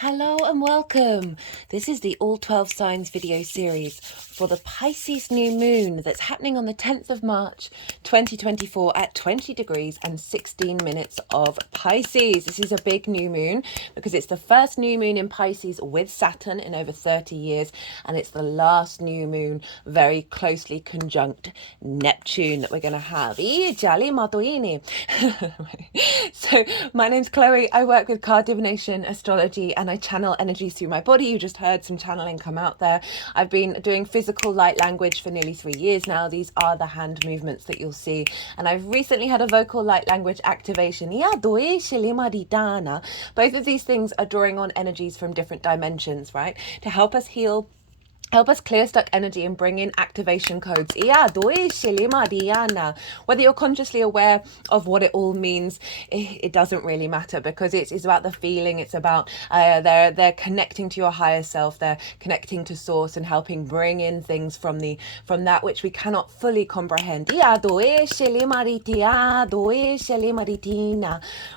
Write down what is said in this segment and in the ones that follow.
Hello and welcome. This is the All 12 Signs video series for the Pisces new moon that's happening on the 10th of March 2024 at 20 degrees and 16 minutes of Pisces. This is a big new moon because it's the first new moon in Pisces with Saturn in over 30 years, and it's the last new moon very closely conjunct Neptune that we're going to have. So my name's Chloe. I work with card divination, astrology, and I channel energies through my body. You just heard some channeling come out there. I've been doing physical light language for nearly 3 years now. These are the hand movements that you'll see. And I've recently had a vocal light language activation. Both of these things are drawing on energies from different dimensions, right? To help us heal, help us clear stuck energy and bring in activation codes. Whether you're consciously aware of what it all means, it doesn't really matter, because it's about the feeling. It's about they're connecting to your higher self. They're connecting to source and helping bring in things from that which we cannot fully comprehend.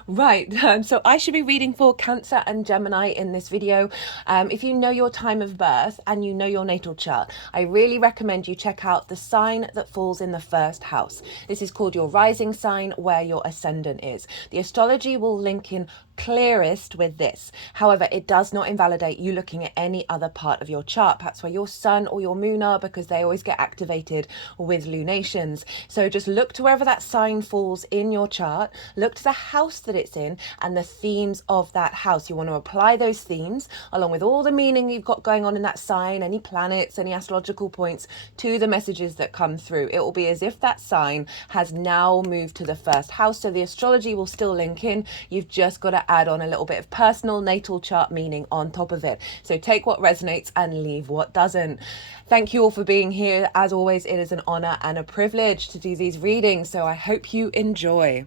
Right. So I should be reading for Cancer and Gemini in this video. If you know your time of birth and you know your natal chart, I really recommend you check out the sign that falls in the first house. This is called your rising sign, where your ascendant is. The astrology will link in clearest with this. However, it does not invalidate you looking at any other part of your chart, perhaps where your sun or your moon are, because they always get activated with lunations. So just look to wherever that sign falls in your chart, look to the house that it's in and the themes of that house. You want to apply those themes along with all the meaning you've got going on in that sign, any planets, any astrological points, to the messages that come through. It will be as if that sign has now moved to the first house. So the astrology will still link in. You've just got to add on a little bit of personal natal chart meaning on top of it. So take what resonates and leave what doesn't. Thank you all for being here. As always, it is an honor and a privilege to do these readings, so I hope you enjoy.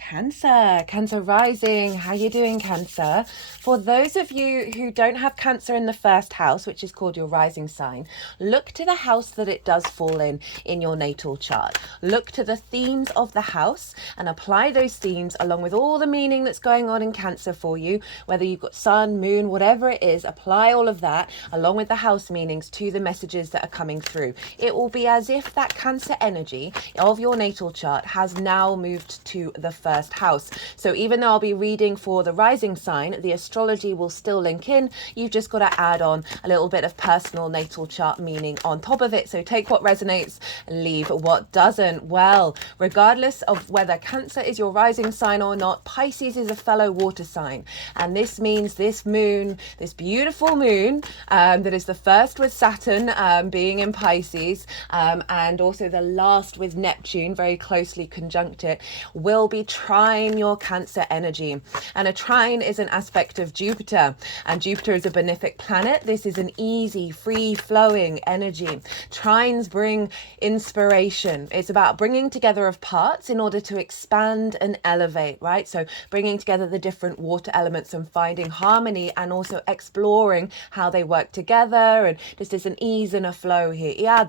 Cancer rising. How you doing, Cancer? For those of you who don't have Cancer in the first house, which is called your rising sign, look to the house that it does fall in your natal chart. Look to the themes of the house and apply those themes along with all the meaning that's going on in Cancer for you, whether you've got sun, moon, whatever it is. Apply all of that along with the house meanings to the messages that are coming through. It will be as if that Cancer energy of your natal chart has now moved to the first house. So even though I'll be reading for the rising sign, the astrology will still link in. You've just got to add on a little bit of personal natal chart meaning on top of it. So take what resonates and leave what doesn't. Well, regardless of whether Cancer is your rising sign or not, Pisces is a fellow water sign. And this means this moon, this beautiful moon, that is the first with Saturn being in Pisces, and also the last with Neptune, very closely conjunct it, will be trine your Cancer energy. And a trine is an aspect of Jupiter, and Jupiter is a benefic planet. This is an easy, free-flowing energy. Trines bring inspiration. It's about bringing together of parts in order to expand and elevate, right? So bringing together the different water elements and finding harmony, and also exploring how they work together, and just as an ease and a flow here. The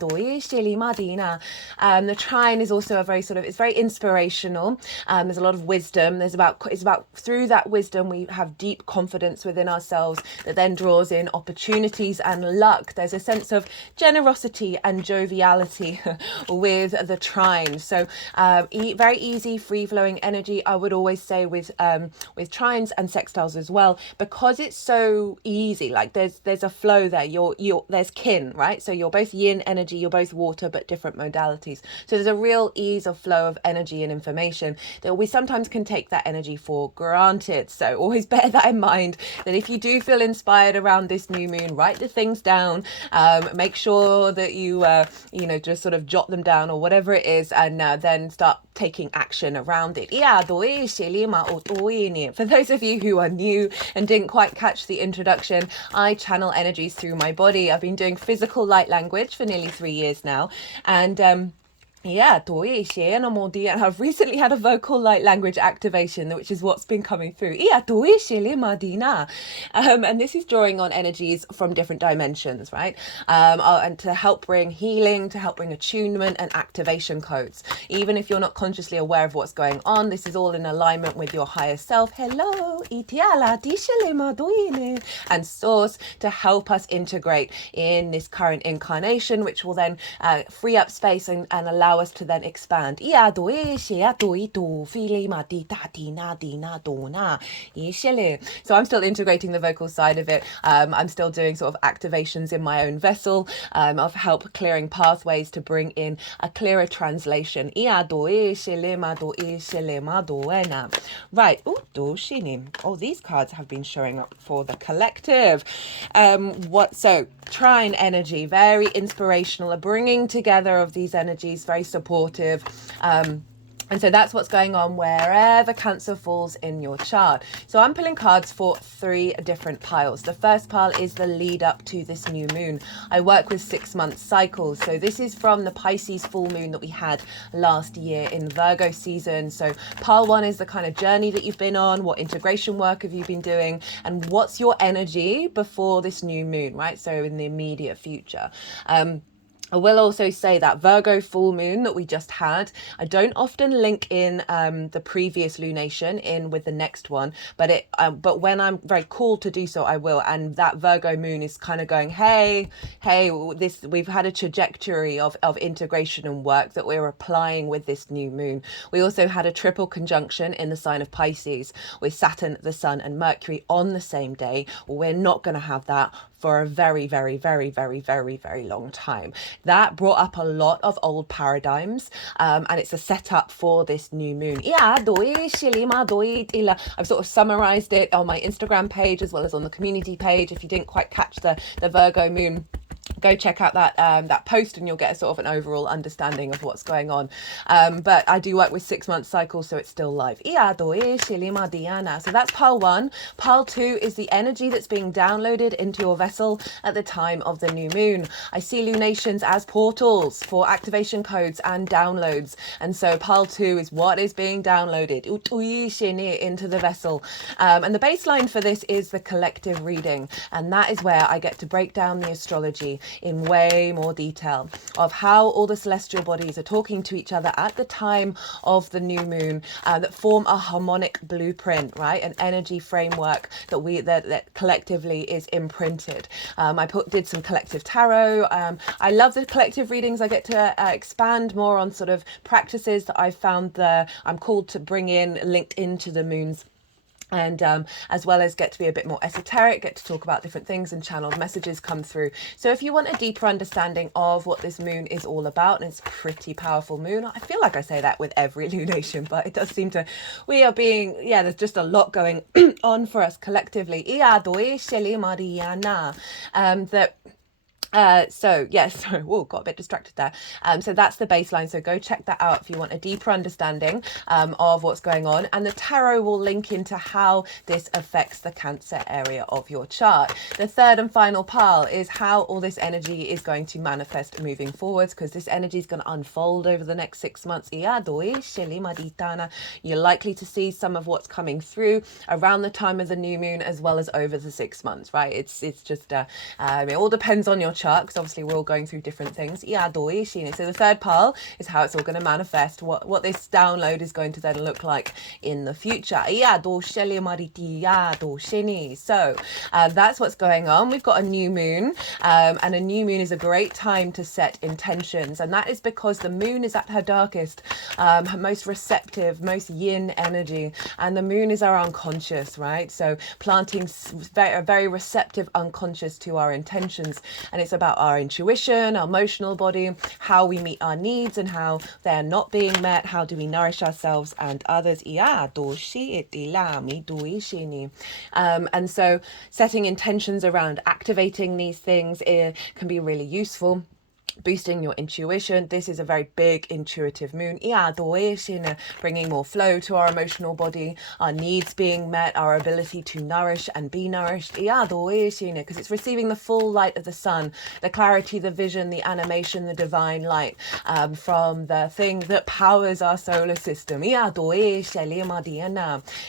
trine is also a very it's very inspirational. There's a lot of wisdom. It's about through that wisdom we have deep confidence within ourselves that then draws in opportunities and luck. There's a sense of generosity and joviality with the trine. So very easy, free-flowing energy, I would always say, with trines and sextiles as well, because it's so easy. Like there's a flow there. There's kin, right? So you're both yin energy, you're both water, but different modalities. So there's a real ease of flow of energy and information that we sometimes can take that energy for granted. So always bear that in mind, that if you do feel inspired around this new moon, write the things down. Make sure that you just sort of jot them down or whatever it is, and then start taking action around it. For those of you who are new and didn't quite catch the introduction, I channel energies through my body. I've been doing physical light language for nearly 3 years now, and Yeah, and I've recently had a vocal light language activation, which is what's been coming through. Yeah, and this is drawing on energies from different dimensions, right? And to help bring healing, to help bring attunement and activation codes. Even if you're not consciously aware of what's going on, this is all in alignment with your higher self. Hello, and source to help us integrate in this current incarnation, which will then free up space and allow us to then expand. So I'm still integrating the vocal side of it. I'm still doing sort of activations in my own vessel of help clearing pathways to bring in a clearer translation. Right. Oh, these cards have been showing up for the collective. So trine energy, very inspirational, a bringing together of these energies, very supportive. And so that's what's going on wherever Cancer falls in your chart. So I'm pulling cards for 3 different piles. The first pile is the lead up to this new moon. I work with 6-month cycles. So this is from the Pisces full moon that we had last year in Virgo season. So pile 1 is the kind of journey that you've been on. What integration work have you been doing? And what's your energy before this new moon, right? So in the immediate future. I will also say that Virgo full moon that we just had, I don't often link in the previous lunation in with the next one, but when I'm very called to do so, I will. And that Virgo moon is kind of going, hey, we've had a trajectory of integration and work that we're applying with this new moon. We also had a triple conjunction in the sign of Pisces with Saturn, the Sun, and Mercury on the same day. We're not going to have that for a very, very, very, very, very, very long time. That brought up a lot of old paradigms, and it's a setup for this new moon. I've sort of summarized it on my Instagram page as well as on the community page. If you didn't quite catch the Virgo moon, go check out that post and you'll get a sort of an overall understanding of what's going on. But I do work with 6-month cycles, so it's still live. So that's pile 1. Pile 2 is the energy that's being downloaded into your vessel at the time of the new moon. I see lunations as portals for activation codes and downloads. And so pile 2 is what is being downloaded into the vessel. And the baseline for this is the collective reading. And that is where I get to break down the astrology in way more detail of how all the celestial bodies are talking to each other at the time of the new moon, that form a harmonic blueprint, right? An energy framework that collectively is imprinted. I did some collective tarot. I love the collective readings. I get to expand more on sort of practices that I've found I'm called to bring in, linked into the moons. And as well as get to be a bit more esoteric, get to talk about different things and channeled messages come through. So if you want a deeper understanding of what this moon is all about, and it's a pretty powerful moon, I feel like I say that with every lunation, but it does seem to, there's just a lot going on for us collectively. Sorry, got a bit distracted there. So that's the baseline. So go check that out if you want a deeper understanding of what's going on. And the tarot will link into how this affects the Cancer area of your chart. The third and final pile is how all this energy is going to manifest moving forwards, because this energy is going to unfold over the next 6 months. You're likely to see some of what's coming through around the time of the new moon as well as over the 6 months, right? It's just it all depends on your chart, because obviously we're all going through different things. So the third pile is how it's all going to manifest, what this download is going to then look like in the future. So that's what's going on. We've got a new moon, and a new moon is a great time to set intentions, and that is because the moon is at her darkest, her most receptive, most yin energy, and the moon is our unconscious, right? So planting a very receptive unconscious to our intentions, and it's about our intuition, our emotional body, how we meet our needs and how they're not being met, how do we nourish ourselves and others. And so setting intentions around activating these things can be really useful. boosting your intuition. This is a very big intuitive moon. Bringing more flow to our emotional body, our needs being met, our ability to nourish and be nourished. Because it's receiving the full light of the sun, the clarity, the vision, the animation, the divine light from the thing that powers our solar system.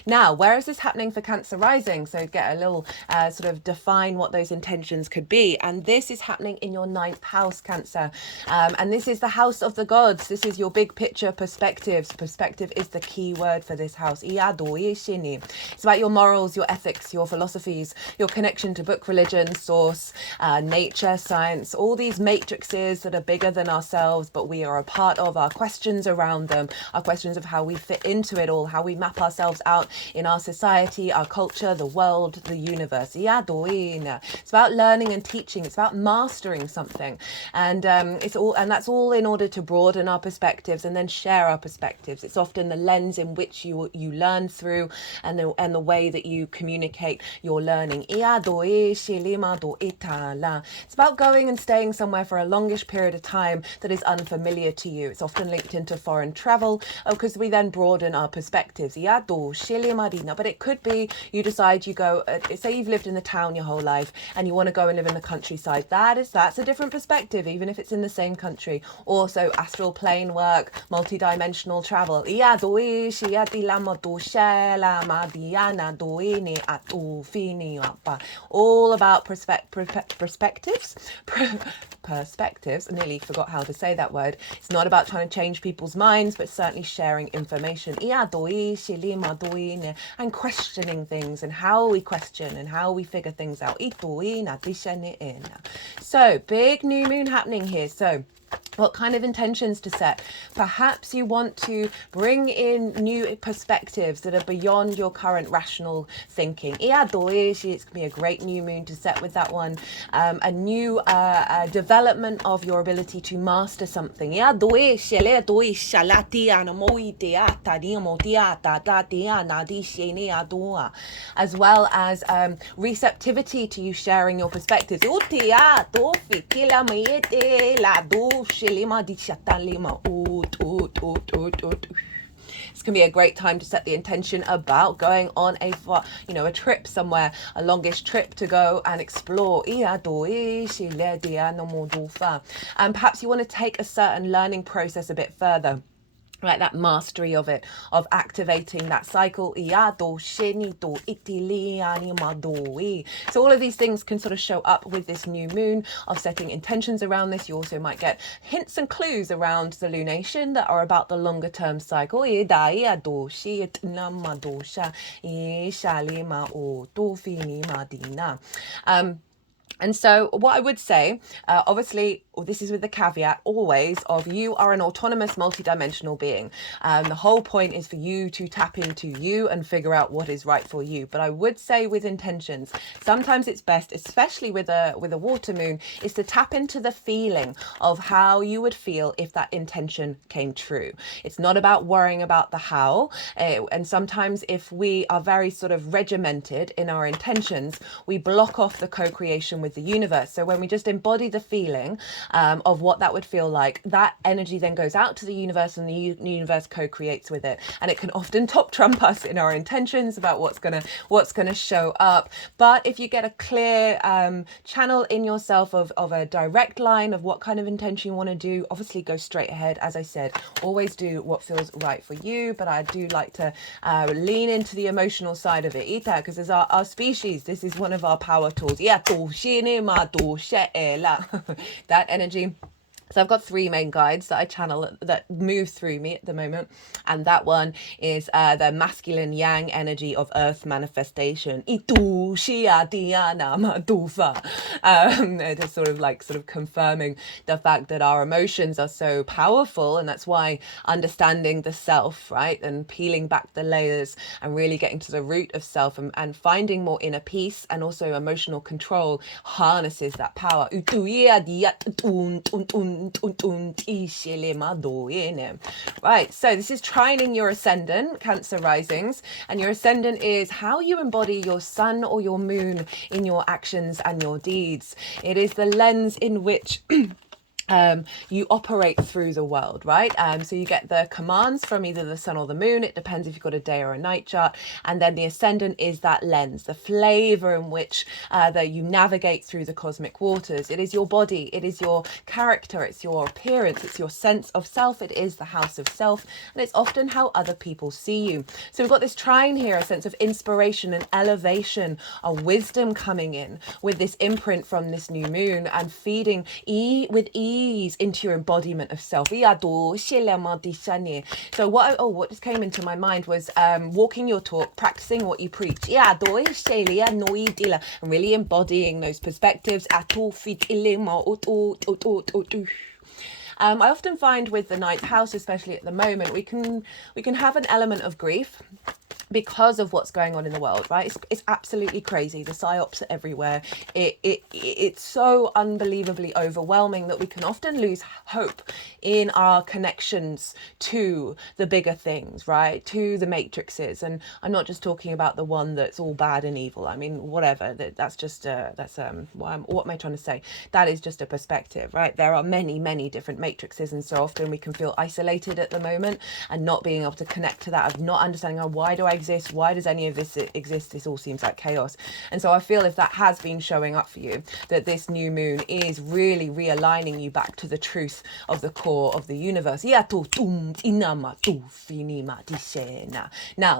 Now, where is this happening for Cancer rising? So get a little sort of define what those intentions could be. And this is happening in your 9th house, Cancer. And this is the house of the gods. This is your big picture perspectives. Perspective is the key word for this house. It's about your morals, your ethics, your philosophies, your connection to book, religion, source, nature, science, all these matrices that are bigger than ourselves, but we are a part of. Our questions around them, our questions of how we fit into it all, how we map ourselves out in our society, our culture, the world, the universe. It's about learning and teaching. It's about mastering something. And that's all in order to broaden our perspectives and then share our perspectives. It's often the lens in which you learn through, and the way that you communicate your learning. It's about going and staying somewhere for a longish period of time that is unfamiliar to you. It's often linked into foreign travel, because we then broaden our perspectives. But it could be you decide you go, say you've lived in the town your whole life and you want to go and live in the countryside. That's a different perspective, even if it's in the same country. Also astral plane work, multi-dimensional travel. All about perspectives. Perspectives. I nearly forgot how to say that word. It's not about trying to change people's minds, but certainly sharing information and questioning things, and how we question and how we figure things out. So big new moon happening here. So what kind of intentions to set? Perhaps you want to bring in new perspectives that are beyond your current rational thinking. It's going to be a great new moon to set with that one. A new development of your ability to master something. As well as receptivity to you sharing your perspectives. This can be a great time to set the intention about going on a trip somewhere, a longish trip to go and explore. And perhaps you want to take a certain learning process a bit further. Right, that mastery of it, of activating that cycle. So all of these things can sort of show up with this new moon, of setting intentions around this. You also might get hints and clues around the lunation that are about the longer term cycle. And so what I would say, obviously, this is with the caveat always of you are an autonomous multidimensional being. The whole point is for you to tap into you and figure out what is right for you. But I would say with intentions, sometimes it's best, especially with a water moon, is to tap into the feeling of how you would feel if that intention came true. It's not about worrying about the how. And sometimes if we are very sort of regimented in our intentions, we block off the co-creation with the universe. So when we just embody the feeling of what that would feel like, that energy then goes out to the universe, and the universe co-creates with it. And it can often top trump us in our intentions about what's gonna show up. But if you get a clear channel in yourself of a direct line of what kind of intention you want to do, obviously go straight ahead. As I said, always do what feels right for you, but I do like to lean into the emotional side of it, because as our species, this is one of our power tools. That energy. So I've got 3 main guides that I channel that move through me at the moment. And that one is the masculine yang energy of earth manifestation. Just sort of confirming the fact that our emotions are so powerful. And that's why understanding the self, right? And peeling back the layers and really getting to the root of self and finding more inner peace and also emotional control harnesses that power. Right, so this is trining your ascendant, Cancer risings, and your ascendant is how you embody your sun or your moon in your actions and your deeds. It is the lens in which you operate through the world, right? So you get the commands from either the sun or the moon. It depends if you've got a day or a night chart. And then the ascendant is that lens, the flavor in which that you navigate through the cosmic waters. It is your body, it is your character, it's your appearance, it's your sense of self, it is the house of self, and it's often how other people see you. So we've got this trine here, a sense of inspiration and elevation, a wisdom coming in with this imprint from this new moon and feeding with ease into your embodiment of self. So what just came into my mind was walking your talk, practicing what you preach, and really embodying those perspectives. I often find with the ninth house, especially at the moment, we can have an element of grief because of what's going on in the world, right? It's absolutely crazy. The psyops are everywhere. It's so unbelievably overwhelming that we can often lose hope in our connections to the bigger things, right? To the matrices. And I'm not just talking about the one that's all bad and evil. I mean, whatever. That's just what am I trying to say? That is just a perspective, right? There are many different matrices, and so often we can feel isolated at the moment and not being able to connect to that, of not understanding, oh, why do I exist? Why does any of this exist? This all seems like chaos. And so I feel if that has been showing up for you, that this new moon is really realigning you back to the truth of the core of the universe. Now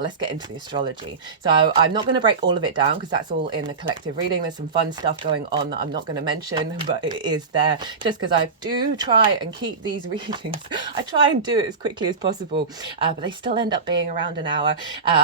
let's get into the astrology. So I'm not going to break all of it down because that's all in the collective reading. There's some fun stuff going on that I'm not going to mention, but it is there just because I do try and keep these readings. I try and do it as quickly as possible, but they still end up being around an hour.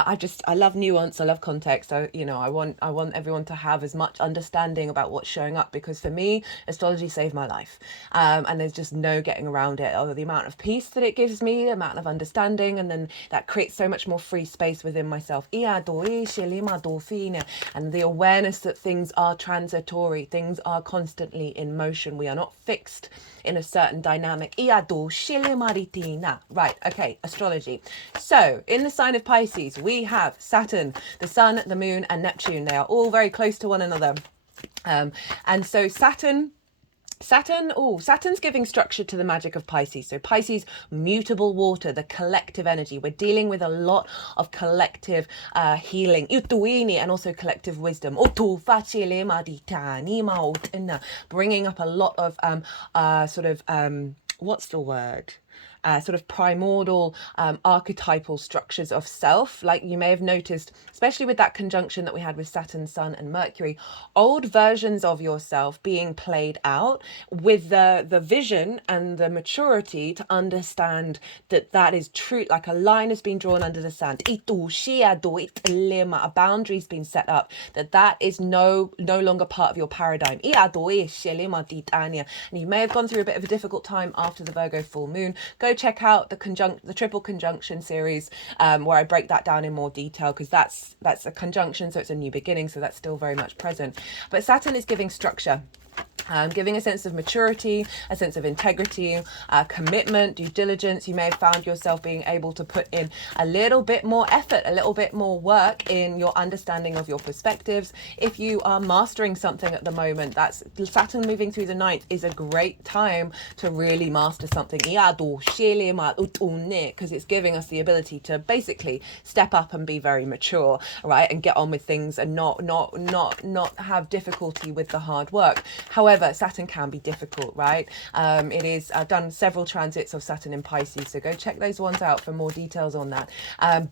I love nuance, I love context. So, I want everyone to have as much understanding about what's showing up, because for me, astrology saved my life. And there's just no getting around it. The amount of peace that it gives me, the amount of understanding, and then that creates so much more free space within myself. And the awareness that things are transitory, things are constantly in motion. We are not fixed in a certain dynamic. Right, okay, astrology. So in the sign of Pisces, we have Saturn, the sun, the moon, and Neptune. They are all very close to one another. And so Saturn's giving structure to the magic of Pisces. So Pisces, mutable water, the collective energy. We're dealing with a lot of collective healing, and also collective wisdom. Bringing up a lot of what's the word? Sort of primordial archetypal structures of self. Like you may have noticed, especially with that conjunction that we had with Saturn, Sun and Mercury, old versions of yourself being played out with the vision and the maturity to understand that is true. Like a line has been drawn under the sand. A boundary's been set up. That is no longer part of your paradigm. And you may have gone through a bit of a difficult time after the Virgo full moon. Go check out the triple conjunction series, where I break that down in more detail, because that's a conjunction, so it's a new beginning, so that's still very much present. But Saturn is giving structure. Giving a sense of maturity, a sense of integrity, commitment, due diligence. You may have found yourself being able to put in a little bit more effort, a little bit more work in your understanding of your perspectives. If you are mastering something at the moment, that's Saturn moving through the ninth is a great time to really master something, because it's giving us the ability to basically step up and be very mature, right, and get on with things and not have difficulty with the hard work. However, Saturn can be difficult, right? I've done several transits of Saturn in Pisces, so go check those ones out for more details on that.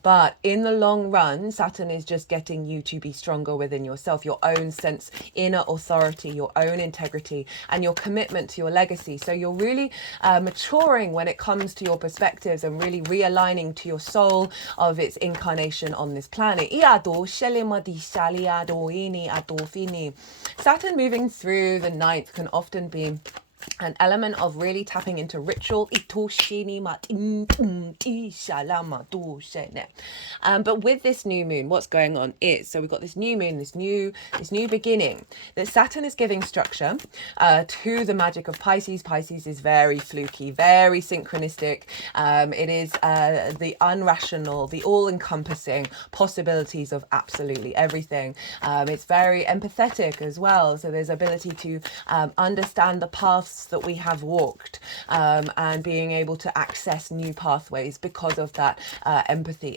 But in the long run, Saturn is just getting you to be stronger within yourself, your own sense, inner authority, your own integrity, and your commitment to your legacy. So you're really maturing when it comes to your perspectives and really realigning to your soul of its incarnation on this planet. Saturn moving through the ninth can often be an element of really tapping into ritual. But with this new moon, what's going on is, so we've got this new moon, this new beginning, that Saturn is giving structure to the magic of Pisces. Pisces is very fluky, very synchronistic. It is the unrational, the all-encompassing possibilities of absolutely everything. It's very empathetic as well, so there's ability to understand the paths paths that we have walked, and being able to access new pathways because of that empathy.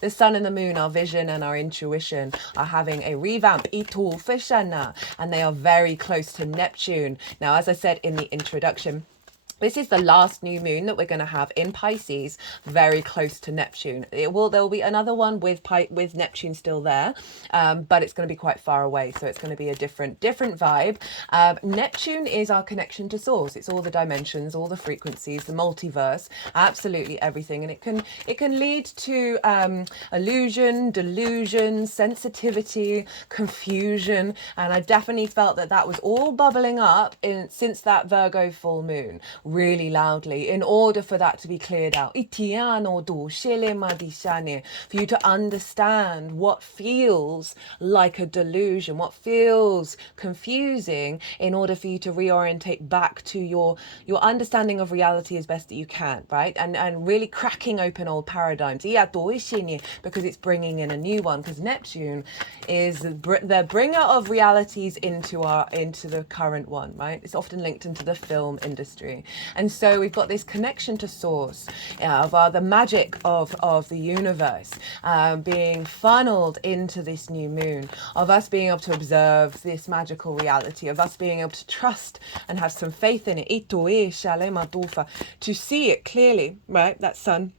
The sun and the moon, our vision and our intuition, are having a revamp, and they are very close to Neptune. Now, as I said in the introduction, this is the last new moon that we're going to have in Pisces, very close to Neptune. There'll be another one with Neptune still there, but it's going to be quite far away, so it's going to be a different vibe. Neptune is our connection to source. It's all the dimensions, all the frequencies, the multiverse, absolutely everything, and it can lead to illusion, delusion, sensitivity, confusion, and I definitely felt that was all bubbling up since that Virgo full moon, really loudly, in order for that to be cleared out. For you to understand what feels like a delusion, what feels confusing, in order for you to reorientate back to your understanding of reality as best that you can, right? And really cracking open old paradigms. Because it's bringing in a new one, because Neptune is the bringer of realities into the current one, right? It's often linked into the film industry. And so we've got this connection to source, of the magic of the universe being funneled into this new moon, of us being able to observe this magical reality, of us being able to trust and have some faith in it, to see it clearly, right? That sun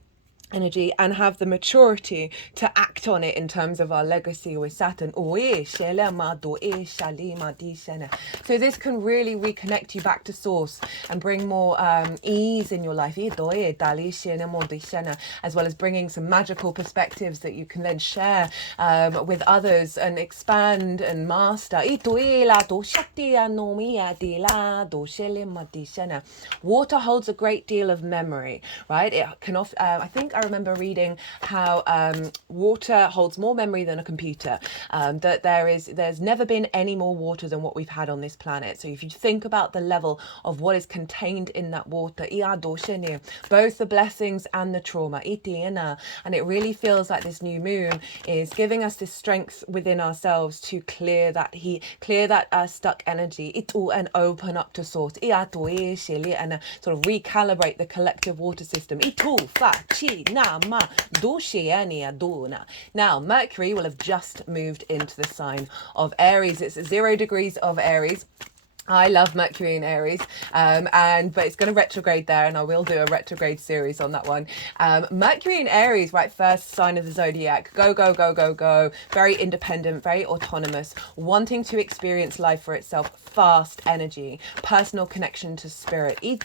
energy, and have the maturity to act on it in terms of our legacy with Saturn. So this can really reconnect you back to source and bring more ease in your life, as well as bringing some magical perspectives that you can then share with others and expand and master. Water holds a great deal of memory, right? It can I think I remember reading how water holds more memory than a computer, that there's never been any more water than what we've had on this planet. So if you think about the level of what is contained in that water, both the blessings and the trauma, and it really feels like this new moon is giving us this strength within ourselves to clear that heat, clear that stuck energy, and open up to source, and sort of recalibrate the collective water system. Now, Mercury will have just moved into the sign of Aries. It's 0 degrees of Aries. I love Mercury in Aries, but it's going to retrograde there, and I will do a retrograde series on that one. Mercury in Aries, right, first sign of the zodiac. Go, go, go, go, go. Very independent, very autonomous, wanting to experience life for itself. Fast energy, personal connection to spirit. I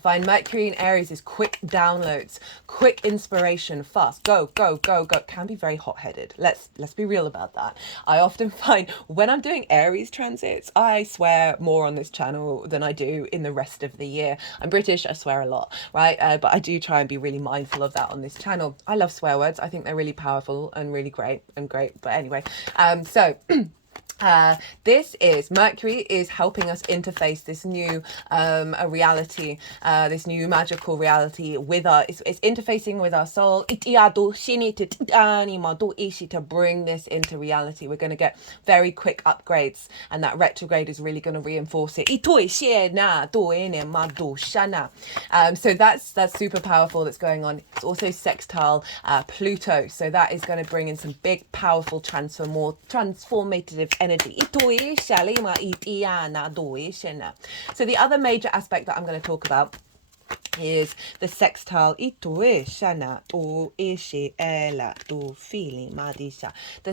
find Mercury in Aries is quick downloads, quick inspiration, fast. Go, go, go, go. Can be very hot-headed. Let's be real about that. I often find when I'm doing Aries transits, I swear more on this channel than I do in the rest of the year. I'm British, I swear a lot, right? But I do try and be really mindful of that on this channel. I love swear words. I think they're really powerful and really great. But anyway, this is Mercury is helping us interface this new reality, this new magical reality with it's interfacing with our soul to bring this into reality. We're going to get very quick upgrades, and that retrograde is really going to reinforce it. So that's super powerful that's going on. It's also sextile Pluto, so that is going to bring in some big powerful transformative energy. So the other major aspect that I'm going to talk about is the sextile. The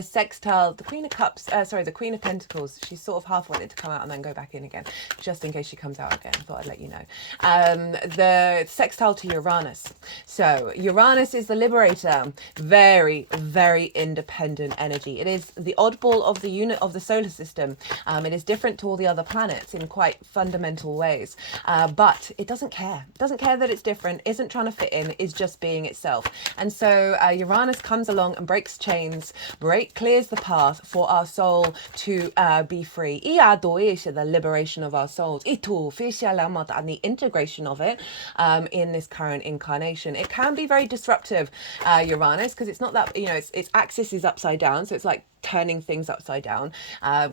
sextile, the Queen of Cups, the Queen of Pentacles. She's sort of half wanted to come out and then go back in again, just in case she comes out again. I thought I'd let you know. The sextile to Uranus. So Uranus is the liberator. Very, very independent energy. It is the oddball of the unit of the solar system. It is different to all the other planets in quite fundamental ways, but it doesn't care. It doesn't care that it's different, isn't trying to fit in, is just being itself. And so Uranus comes along and breaks chains, clears the path for our soul to be free. The liberation of our souls and the integration of it in this current incarnation. It can be very disruptive, Uranus, because it's not that, its axis is upside down, so it's like turning things upside down,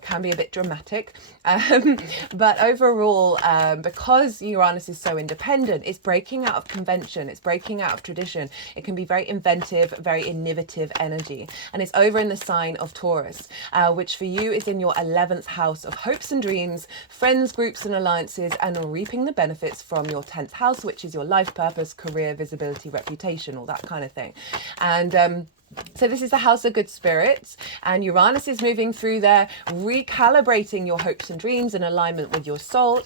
can be a bit dramatic. But overall, because Uranus is so independent, it's breaking out of convention, it's breaking out of tradition. It can be very inventive, very innovative energy. And it's over in the sign of Taurus, which for you is in your 11th house of hopes and dreams, friends, groups and alliances, and reaping the benefits from your 10th house, which is your life purpose, career, visibility, reputation, all that kind of thing. And so this is the house of good spirits, and Uranus is moving through there, recalibrating your hopes and dreams in alignment with your soul,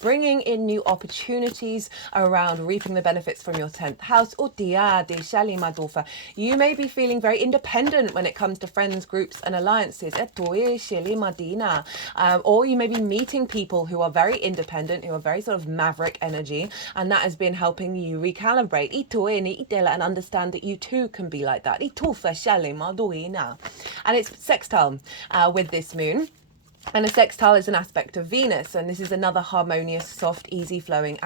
bringing in new opportunities around reaping the benefits from your 10th house. You may be feeling very independent when it comes to friends, groups and alliances, or you may be meeting people who are very independent, who are very sort of maverick energy, and that has been helping you recalibrate and understand that you too can be like that. And it's sextile with this moon. And a sextile is an aspect of Venus, and this is another harmonious, soft, easy-flowing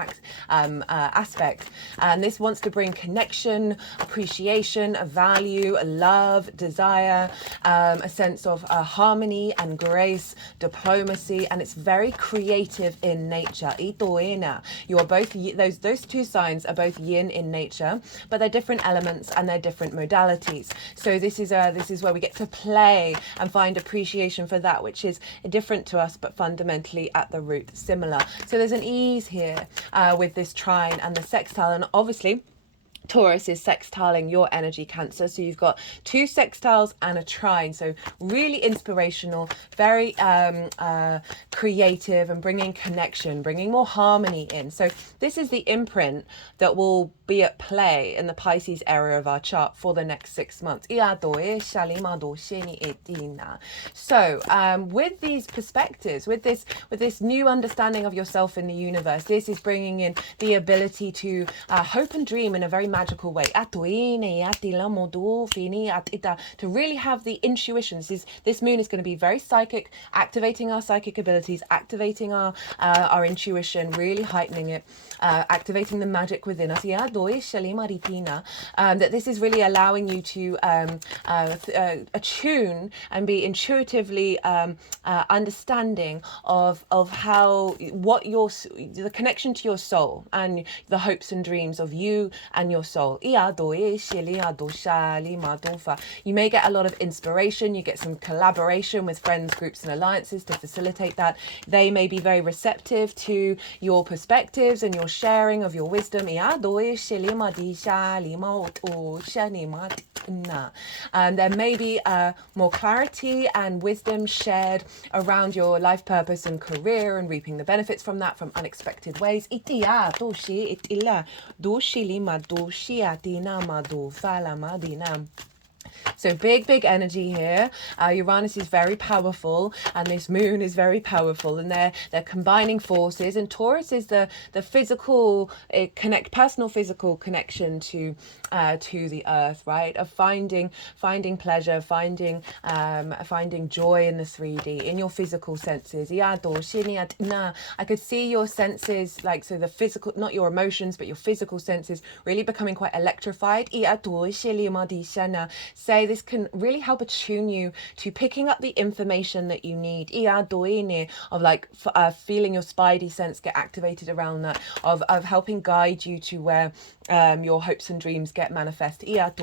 aspect. And this wants to bring connection, appreciation, value, love, desire, a sense of harmony and grace, diplomacy, and it's very creative in nature. You are both those two signs are both yin in nature, but they're different elements and they're different modalities. So this is where we get to play and find appreciation for that which is different to us, but fundamentally at the root similar. So there's an ease here with this trine and the sextile, and obviously Taurus is sextiling your energy, Cancer. So you've got two sextiles and a trine. So really inspirational, very creative, and bringing connection, bringing more harmony in. So this is the imprint that will be at play in the Pisces area of our chart for the next 6 months. So with these perspectives, with this new understanding of yourself in the universe, this is bringing in the ability to hope and dream in a very magical way. To really have the intuition. This moon is going to be very psychic, activating our psychic abilities, activating our intuition, really heightening it, activating the magic within us. That this is really allowing you to attune and be intuitively understanding of how the connection to your soul and the hopes and dreams of you and your soul. You may get a lot of inspiration, you get some collaboration with friends, groups and alliances to facilitate that. They may be very receptive to your perspectives and your sharing of your wisdom. There may be more clarity and wisdom shared around your life purpose and career and reaping the benefits from that from unexpected ways. So big energy here. Uranus is very powerful, and this moon is very powerful, and they're combining forces. And Taurus is the physical personal physical connection to the earth, right? Of finding pleasure, finding joy in the 3D, in your physical senses. I could see your senses, like, so the physical, not your emotions, but your physical senses really becoming quite electrified. Say this can really help attune you to picking up the information that you need. Of like feeling your spidey sense get activated around that, of helping guide you to where your hopes and dreams get manifest. If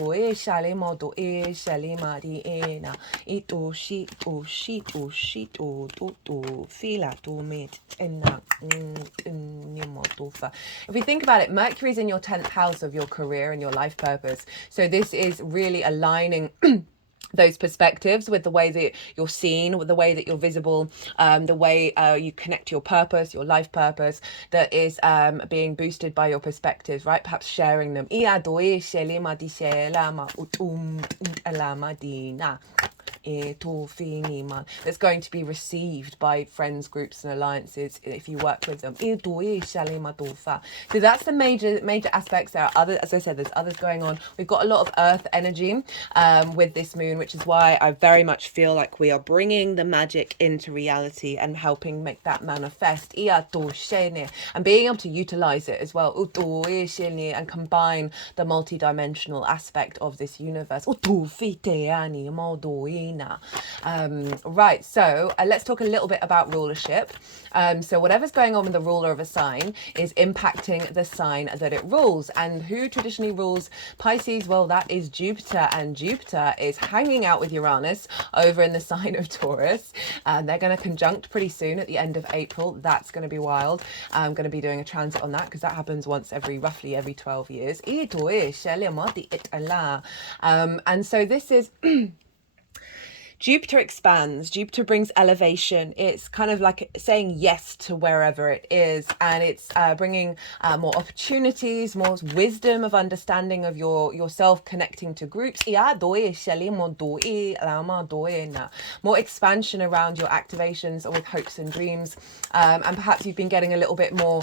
we think about it, Mercury is in your 10th house of your career and your life purpose. So this is really aligning those perspectives with the way that you're seen, with the way that you're visible, the way you connect to your purpose, your life purpose, that is being boosted by your perspectives, right? Perhaps sharing them. that's going to be received by friends, groups, and alliances if you work with them. So that's the major aspects. There are other, as I said, there's others going on. We've got a lot of earth energy with this moon, which is why I very much feel like we are bringing the magic into reality and helping make that manifest, and being able to utilize it as well, and combine the multi-dimensional aspect of this universe. Right, so let's talk a little bit about rulership. So whatever's going on with the ruler of a sign is impacting the sign that it rules. And who traditionally rules Pisces? Well, that is Jupiter, and Jupiter is hanging out with Uranus over in the sign of Taurus. They're going to conjunct pretty soon at the end of April. That's going to be wild. I'm going to be doing a transit on that because that happens roughly every 12 years. And so this is Jupiter expands. Jupiter brings elevation. It's kind of like saying yes to wherever it is, and it's bringing more opportunities, more wisdom of understanding of yourself, connecting to groups. More expansion around your activations with hopes and dreams, and perhaps you've been getting a little bit more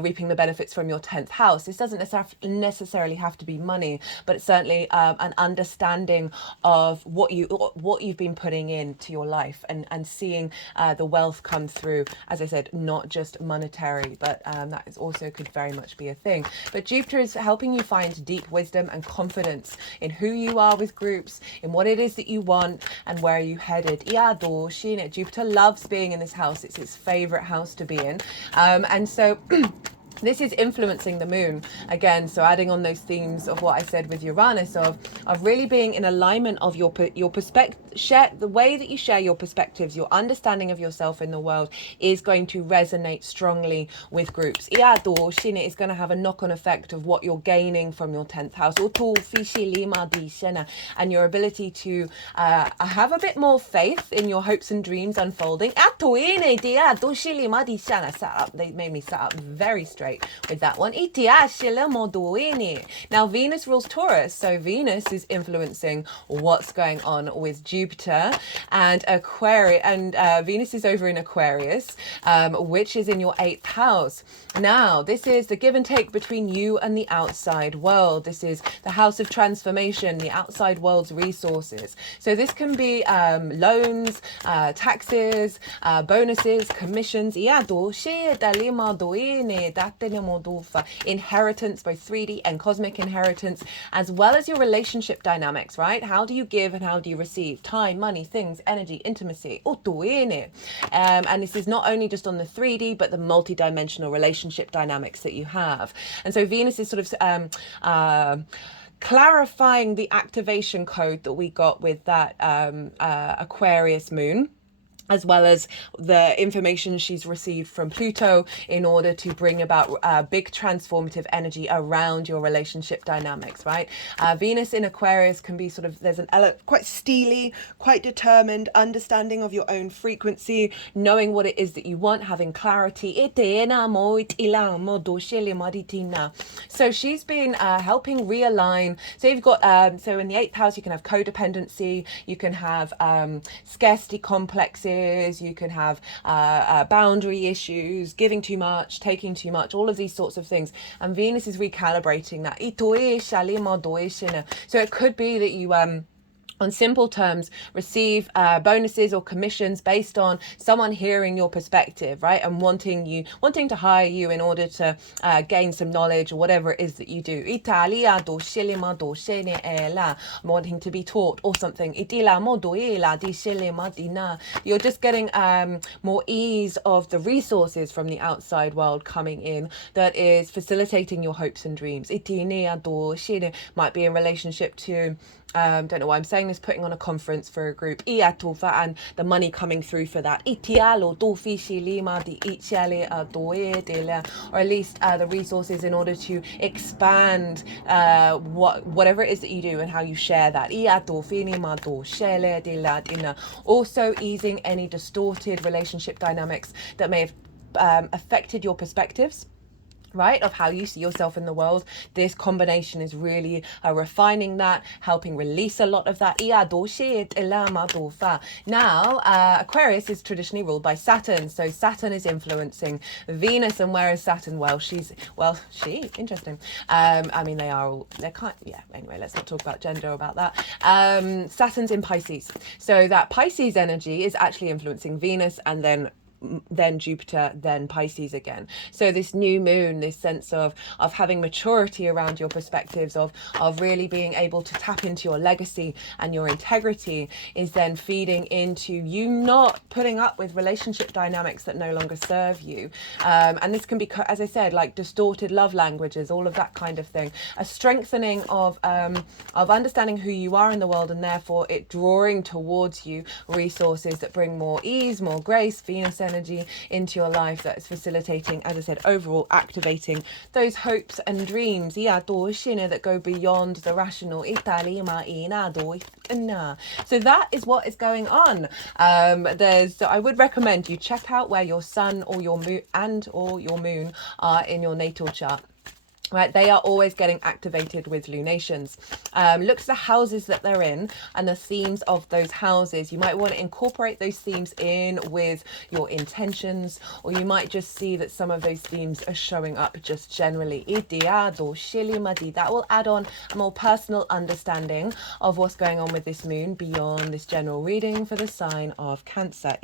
reaping the benefits from your 10th house. This doesn't necessarily have to be money, but it's certainly an understanding of what you've been putting into your life, and seeing the wealth come through. As I said, not just monetary, but that is also could very much be a thing. But Jupiter is helping you find deep wisdom and confidence in who you are with groups, in what it is that you want, and where are you headed. Jupiter loves being in this house. It's its favorite house to be in, and so this is influencing the moon again. So adding on those themes of what I said with Uranus, of really being in alignment of your perspective, the way that you share your perspectives, your understanding of yourself in the world is going to resonate strongly with groups. Is going to have a knock-on effect of what you're gaining from your 10th house, and your ability to have a bit more faith in your hopes and dreams unfolding. They made me sat up very straight with that one. Now Venus rules Taurus, so Venus is influencing what's going on with Jupiter and Aquarius, and Venus is over in Aquarius, which is in your 8th house. Now this is the give and take between you and the outside world. This is the house of transformation, the outside world's resources. So this can be loans, taxes, bonuses, commissions, inheritance, both 3D and cosmic inheritance, as well as your relationship dynamics, right? How do you give and how do you receive? Time, money, things, energy, intimacy. And this is not only just on the 3D, but the multi-dimensional relationship dynamics that you have. And so Venus is sort of clarifying the activation code that we got with that Aquarius moon, as well as the information she's received from Pluto in order to bring about big transformative energy around your relationship dynamics, right? Venus in Aquarius can be sort of, there's an quite steely, quite determined understanding of your own frequency, knowing what it is that you want, having clarity. So she's been helping realign. So you've got, so in the 8th house, you can have codependency, you can have scarcity complexes, you can have boundary issues, giving too much, taking too much, all of these sorts of things. And Venus is recalibrating that. So it could be that you on simple terms, receive bonuses or commissions based on someone hearing your perspective, right? And wanting to hire you in order to gain some knowledge or whatever it is that you do. Wanting to be taught or something. You're just getting more ease of the resources from the outside world coming in that is facilitating your hopes and dreams. Might be in relationship to don't know why I'm saying this, putting on a conference for a group, and the money coming through for that, or at least the resources in order to expand whatever it is that you do and how you share that. Also easing any distorted relationship dynamics that may have affected your perspectives, right, of how you see yourself in the world. This combination is really refining that, helping release a lot of that. Now, Aquarius is traditionally ruled by Saturn, so Saturn is influencing Venus. And where is Saturn? Well, interesting. I mean, they're kind, yeah, anyway, let's not talk about gender about that. Saturn's in Pisces, so that Pisces energy is actually influencing Venus, and then Jupiter, then Pisces again. So this new moon, this sense of having maturity around your perspectives, of really being able to tap into your legacy and your integrity, is then feeding into you not putting up with relationship dynamics that no longer serve you. And this can be, as I said, like distorted love languages, all of that kind of thing. A strengthening of understanding who you are in the world, and therefore it drawing towards you resources that bring more ease, more grace, Venus energy into your life, that is facilitating, as I said, overall activating those hopes and dreams that go beyond the rational. So that is what is going on. I would recommend you check out where your sun or your moon are in your natal chart. Right, they are always getting activated with lunations. Look at the houses that they're in and the themes of those houses. You might want to incorporate those themes in with your intentions, or you might just see that some of those themes are showing up just generally. That will add on a more personal understanding of what's going on with this moon beyond this general reading for the sign of Cancer.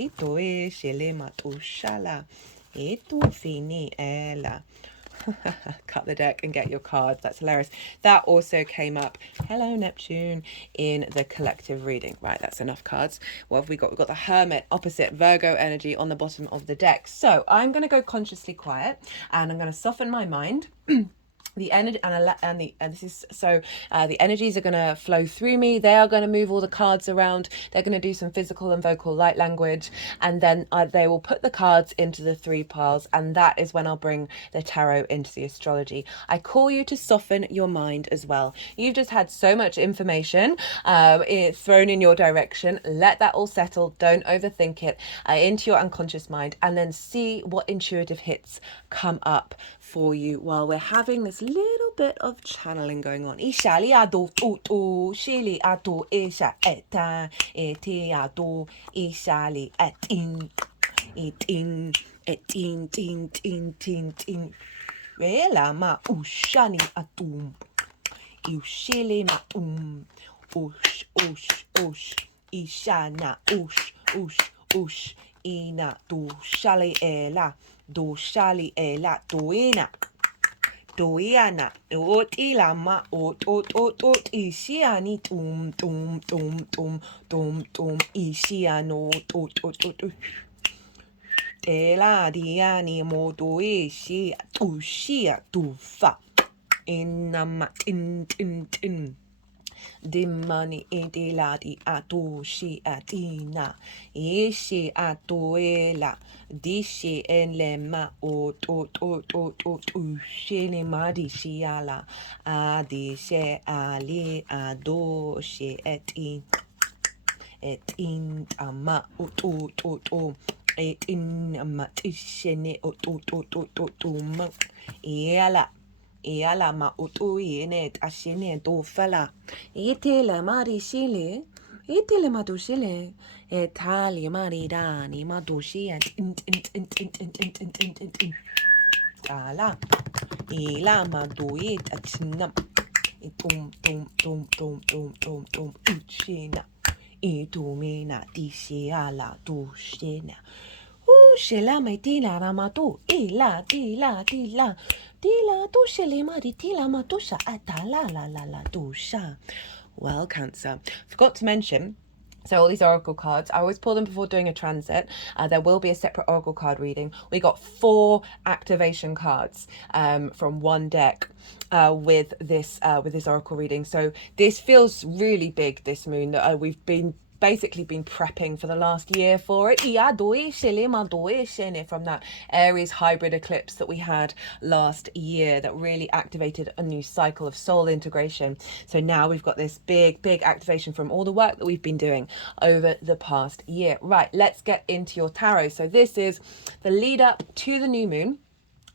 Cut the deck and get your cards. That's hilarious. That also came up, hello Neptune, in the collective reading. Right, that's enough cards. What have we got? We've got the Hermit, opposite Virgo energy on the bottom of the deck. So I'm going to go consciously quiet, and I'm going to soften my mind. The energy the energies are going to flow through me. They are going to move all the cards around. They're going to do some physical and vocal light language, and then they will put the cards into the 3 piles, and that is when I'll bring the tarot into the astrology. I call you to soften your mind as well. You've just had so much information thrown in your direction. Let that all settle. Don't overthink it, into your unconscious mind, and then see what intuitive hits come up for you while we're having this little bit of channeling going on. Ishali ado utu shili ado isha eta eti ado ishali etin etin etin tin tin tin tin vela ma ushani atum ushili matum ush ush ush ishana ush ush ush ina tu shali ela do shali ela doina doiana otilama ot isiani tum tum tum tum tum tum isiano ot ela diani modo isi tushia tufa inama tin tin tin Dimani ediladi atushi atina ishi atuela dishi enlema ushili madishiala adishe ali adoshe etin ama etin matishene yala Iala ma utu yenet ashine do fella. Itele mari shile. Itele madushile. Etali mari dani madushi and Ala. Ila maduit atinam. Itum uchina. Itumina dishiala dushina. Shela me tila ramatu. Ila tila. Tila dusha lema di tila matusha atala la dusha. Well, Cancer, forgot to mention, so all these oracle cards, I always pull them before doing a transit. There will be a separate oracle card reading. We got 4 activation cards from one deck with this oracle reading. So this feels really big, this moon, that we've basically been prepping for the last year for it. From that Aries hybrid eclipse that we had last year that really activated a new cycle of soul integration. So now we've got this big activation from all the work that we've been doing over the past year. Right, let's get into your tarot. So this is the lead up to the new moon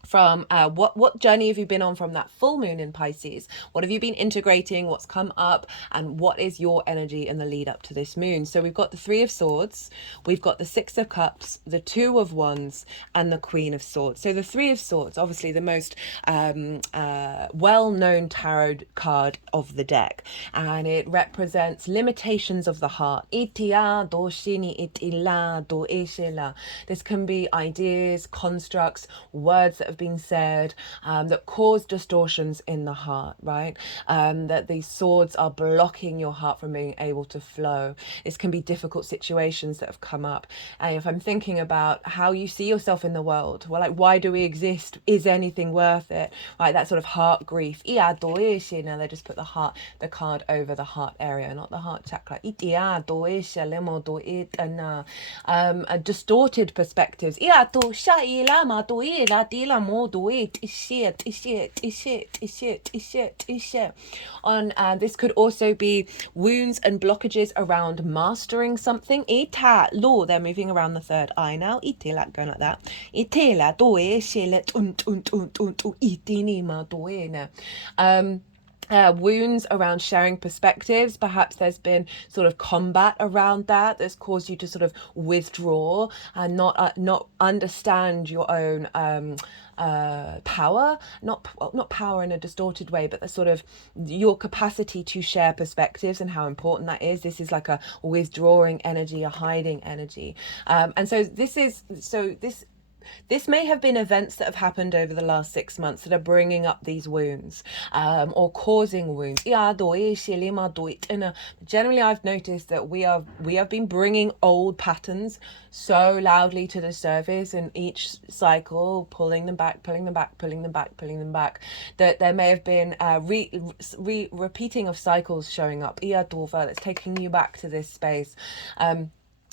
from what journey have you been on from that full moon in Pisces? What have you been integrating? What's come up? And what is your energy in the lead up to this moon? So we've got the Three of Swords, we've got the Six of Cups, the Two of Wands, and the Queen of Swords. So the Three of Swords, obviously the most well-known tarot card of the deck, and it represents limitations of the heart. This can be ideas, constructs, words that have been said that cause distortions in the heart, right? That these swords are blocking your heart from being able to flow. This can be difficult situations that have come up. And if I'm thinking about how you see yourself in the world, well, like, why do we exist? Is anything worth it? Right, that sort of heart grief. Now they just put the card over the heart area, not the heart chakra. Distorted perspectives. On this could also be wounds and blockages around mastering something. They're moving around the third eye now. Going like that. Wounds around sharing perspectives. Perhaps there's been sort of combat around that's caused you to sort of withdraw and not understand your own power, not power in a distorted way, but the sort of your capacity to share perspectives and how important that is. This is like a withdrawing energy, a hiding energy, and so this may have been events that have happened over the last 6 months that are bringing up these wounds, or causing wounds. Generally, I've noticed that we have been bringing old patterns so loudly to the surface in each cycle, pulling them back, that there may have been repeating of cycles showing up. That's taking you back to this space.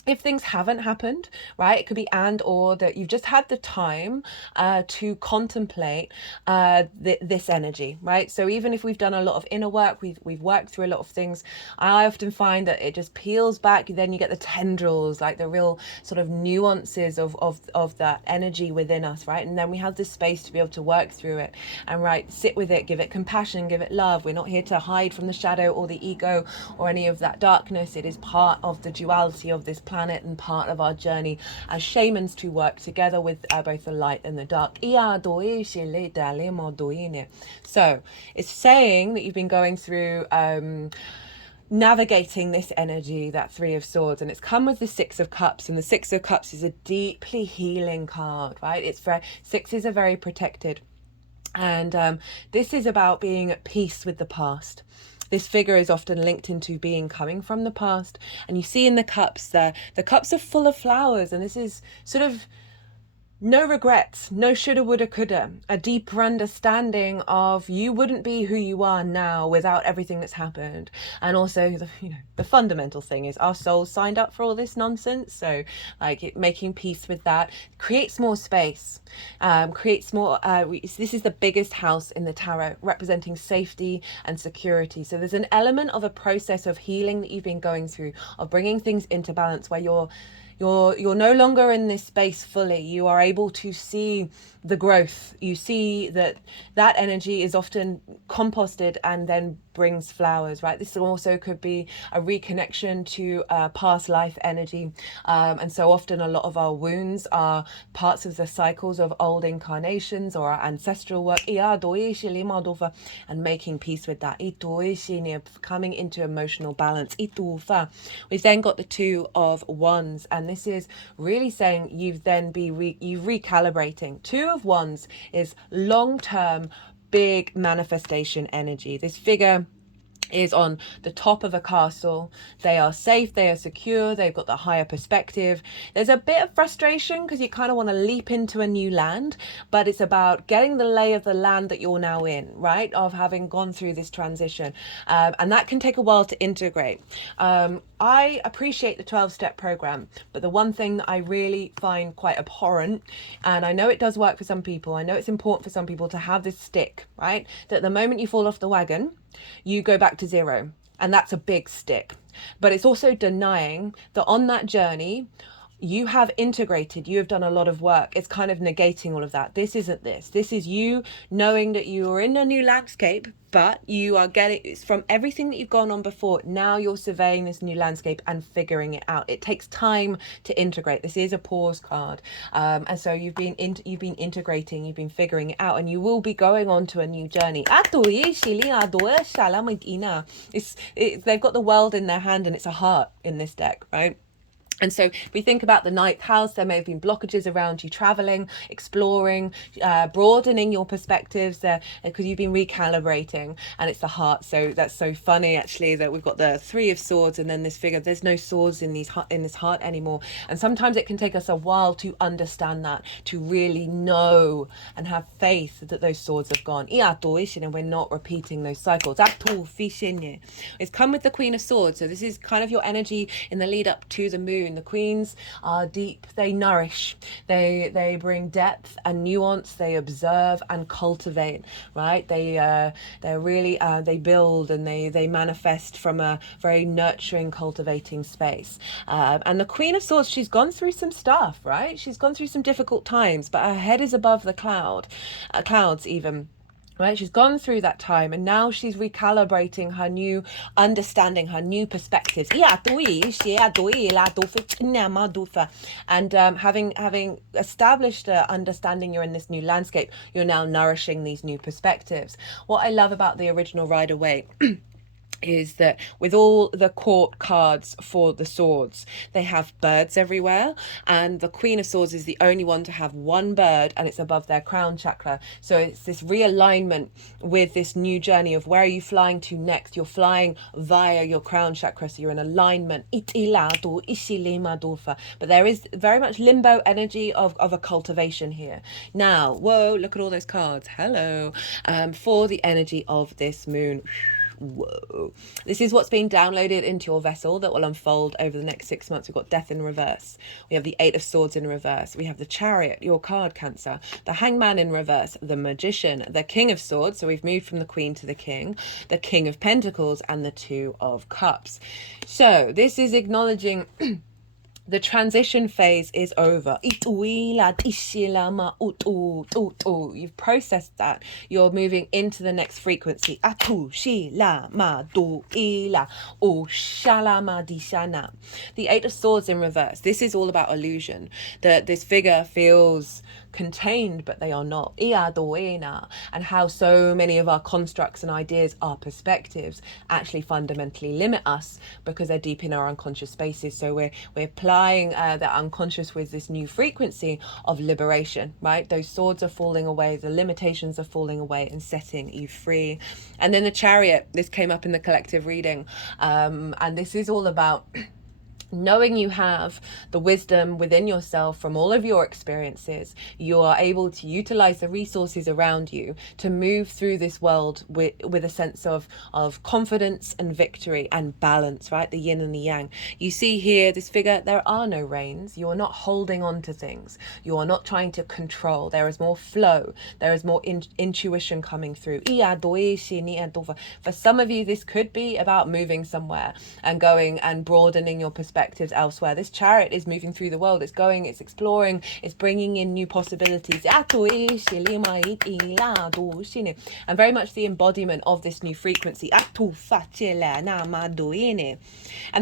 If things haven't happened, right, it could be or that you've just had the time to contemplate this energy, right? So even if we've done a lot of inner work, we've worked through a lot of things, I often find that it just peels back. Then you get the tendrils, like the real sort of nuances of that energy within us, right? And then we have this space to be able to work through it and, right, sit with it, give it compassion, give it love. We're not here to hide from the shadow or the ego or any of that darkness. It is part of the duality of this planet and part of our journey as shamans to work together with both the light and the dark. So it's saying that you've been going through navigating this energy, that Three of Swords, and it's come with the Six of Cups, and the Six of Cups is a deeply healing card, right? Sixes are very protected, and this is about being at peace with the past. This figure is often linked into being coming from the past. And you see in the cups, the cups are full of flowers. And this is sort of no regrets, no shoulda, woulda, coulda, a deeper understanding of you wouldn't be who you are now without everything that's happened. And also, the fundamental thing is our souls signed up for all this nonsense. So making peace with that creates more space, creates more, this is the biggest house in the tarot, representing safety and security. So there's an element of a process of healing that you've been going through, of bringing things into balance where you're no longer in this space fully. You are able to see the growth. You see that energy is often composted and then brings flowers, right? This also could be a reconnection to past life energy. And so often a lot of our wounds are parts of the cycles of old incarnations or our ancestral work. And making peace with that. Coming into emotional balance. We've then got the Two of Wands, and this is really saying you've then you recalibrating. Two of Wands is long-term, big manifestation energy. This figure is on the top of a castle. They are safe, they are secure, they've got the higher perspective. There's a bit of frustration because you kind of want to leap into a new land, but it's about getting the lay of the land that you're now in, right? Of having gone through this transition. And that can take a while to integrate. I appreciate the 12-step program, but the one thing that I really find quite abhorrent, and I know it does work for some people, I know it's important for some people to have this stick, right? That the moment you fall off the wagon, you go back to zero. And that's a big stick. But it's also denying that on that journey, you have integrated, you have done a lot of work. It's kind of negating all of that. This isn't this. This is you knowing that you are in a new landscape, but you are getting, it's from everything that you've gone on before. Now you're surveying this new landscape and figuring it out. It takes time to integrate. This is a pause card. And so you've been integrating, you've been figuring it out, and you will be going on to a new journey. They've got the world in their hand, and it's a heart in this deck, right? And so if we think about the ninth house, there may have been blockages around you traveling, exploring, broadening your perspectives there, because you've been recalibrating, and it's the heart. So that's so funny, actually, that we've got the Three of Swords and then this figure. There's no swords in this heart anymore. And sometimes it can take us a while to understand that, to really know and have faith that those swords have gone. And we're not repeating those cycles. It's come with the Queen of Swords. So this is kind of your energy in the lead up to the moon. The queens are deep, they nourish, they bring depth and nuance, they observe and cultivate, right? They're really they build and they manifest from a very nurturing, cultivating space. And the Queen of Swords, she's gone through some stuff, right? She's gone through some difficult times, but her head is above the clouds even. Right, she's gone through that time, and now she's recalibrating her new understanding, her new perspectives. And having established a understanding, you're in this new landscape, you're now nourishing these new perspectives. What I love about the original Rider-Waite is that with all the court cards for the swords, they have birds everywhere, and the Queen of Swords is the only one to have one bird, and it's above their crown chakra. So it's this realignment with this new journey of where are you flying to next. You're flying via your crown chakra, so you're in alignment. But there is very much limbo energy of a cultivation here. Now, whoa, look at all those cards. Hello. For the energy of this moon. Whoa. This is what's being downloaded into your vessel that will unfold over the next 6 months. We've got Death in reverse. We have the Eight of Swords in reverse. We have the Chariot, your card, Cancer. The Hangman in reverse. The Magician. The King of Swords. So we've moved from the Queen to the King. The King of Pentacles. And the Two of Cups. So this is acknowledging the transition phase is over. You've processed that. You're moving into the next frequency. The Eight of Swords in reverse. This is all about illusion. That this figure feels contained, but they are not. And how so many of our constructs and ideas, our perspectives, actually fundamentally limit us because they're deep in our unconscious spaces. So we're applying that unconscious with this new frequency of liberation, right? Those swords are falling away, the limitations are falling away and setting you free. And then the Chariot, this came up in the collective reading, and this is all about knowing you have the wisdom within yourself from all of your experiences. You are able to utilize the resources around you to move through this world with a sense of confidence and victory and balance, right? The yin and the yang. You see here, this figure, there are no reins. You are not holding on to things. You are not trying to control. There is more flow. There is more intuition coming through. For some of you, this could be about moving somewhere and going and broadening your perspectives elsewhere. This Chariot is moving through the world. It's going, it's exploring, it's bringing in new possibilities. And very much the embodiment of this new frequency. And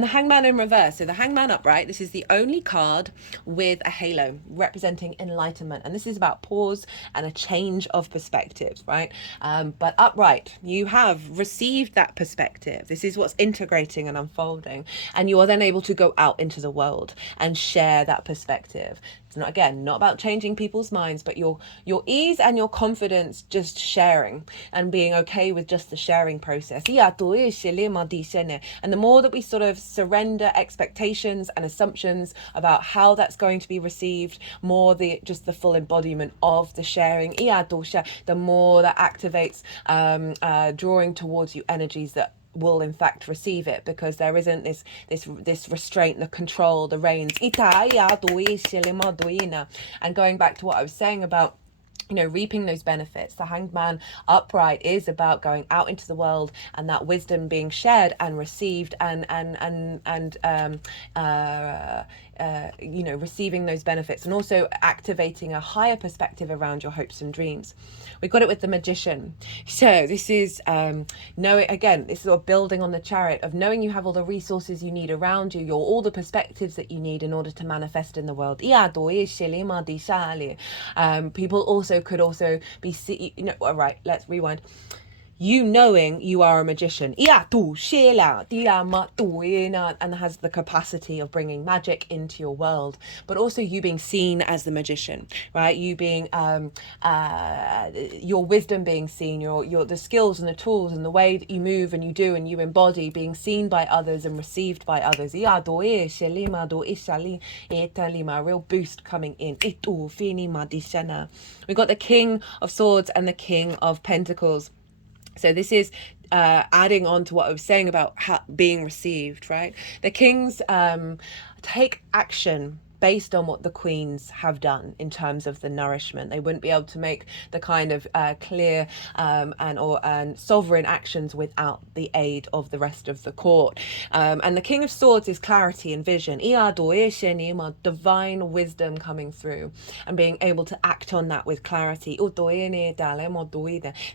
the Hangman in reverse. So the Hangman upright, this is the only card with a halo representing enlightenment. And this is about pause and a change of perspectives, right? But upright, you have received that perspective. This is what's integrating and unfolding. And you are then able to go out into the world and share that perspective. It's not, again, not about changing people's minds, but your ease and your confidence just sharing and being okay with just the sharing process. And the more that we sort of surrender expectations and assumptions about how that's going to be received, more just the full embodiment of the sharing, the more that activates drawing towards you energies that will in fact receive it, because there isn't this restraint, the control, the reins. And going back to what I was saying about you know, reaping those benefits. The Hanged Man upright is about going out into the world and that wisdom being shared and received, you know, receiving those benefits, and also activating a higher perspective around your hopes and dreams. We got it with the Magician. So this is knowing, again, this is sort of building on the Chariot of knowing you have all the resources you need around you, all the perspectives that you need in order to manifest in the world. People also could also be, you know, all right, let's rewind. You knowing you are a magician, and has the capacity of bringing magic into your world, but also you being seen as the magician, right? You being your wisdom being seen, your the skills and the tools and the way that you move and you do and you embody being seen by others and received by others. Real boost coming in. We got the King of Swords and the King of Pentacles. So this is adding on to what I was saying about being received, right? The kings take action based on what the queens have done in terms of the nourishment. They wouldn't be able to make the kind of clear and sovereign actions without the aid of the rest of the court. And the King of Swords is clarity and vision, divine wisdom coming through and being able to act on that with clarity. There's